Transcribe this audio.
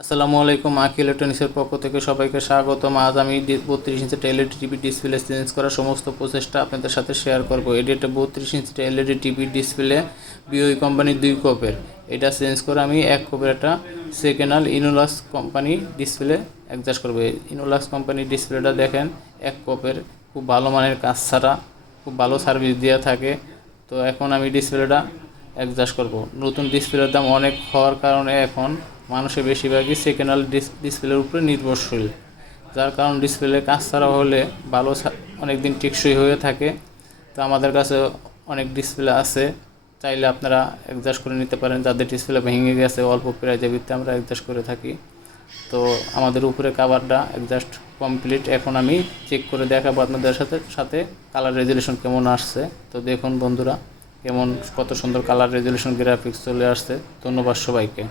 আসসালামু আলাইকুম। আকি ইলেকট্রনিক্সের পক্ষ থেকে সবাইকে স্বাগতম। আজ আমি 32 inch LED TV display change করার সমস্ত প্রসেসটা আপনাদের সাথে শেয়ার করব। এটি একটা 32 ইঞ্চি এলইডি টিভি ডিসপ্লে, বিওই কোম্পানির 2 কোপের। এটা চেঞ্জ করে আমি 1 কোপের একটা second hand Innolux company display adjust করবো। ইনোলাক্স কোম্পানির ডিসপ্লেটা দেখেন 1 কোপের, খুব ভালো মানের, কাজ ছাড়া খুব ভালো সার্ভিস দেওয়া থাকে। তো এখন আমি ডিসপ্লেটা অ্যাডজাস্ট করব। নতুন ডিসপ্লের দাম অনেক হওয়ার কারণে এখন মানুষের বেশিরভাগই সেকেন্ড হ্যান্ড ডিসপ্লের উপরে নির্ভরশীল, যার কারণ ডিসপ্লে কাজ ছাড়া হলে ভালো অনেক দিন টেকসই হয়ে থাকে। তো আমাদের কাছে অনেক ডিসপ্লে আছে, চাইলে আপনারা অ্যাডজাস্ট করে নিতে পারেন। যাদের ডিসপ্লে ভেঙে গেছে অল্প প্রাইজের ভিত্তিতে আমরা অ্যাডজাস্ট করে থাকি। তো আমাদের উপরে কাভারটা অ্যাডজাস্ট কমপ্লিট। এখন আমি চেক করে দেখাবো আপনাদের সাথে সাথে কালার রেজুলেশন কেমন আসছে। তো দেখুন বন্ধুরা, কেমন কত সুন্দর কালার রেজুলেশন গ্রাফিক্স চলে আসছে। ধন্যবাদ সবাইকে।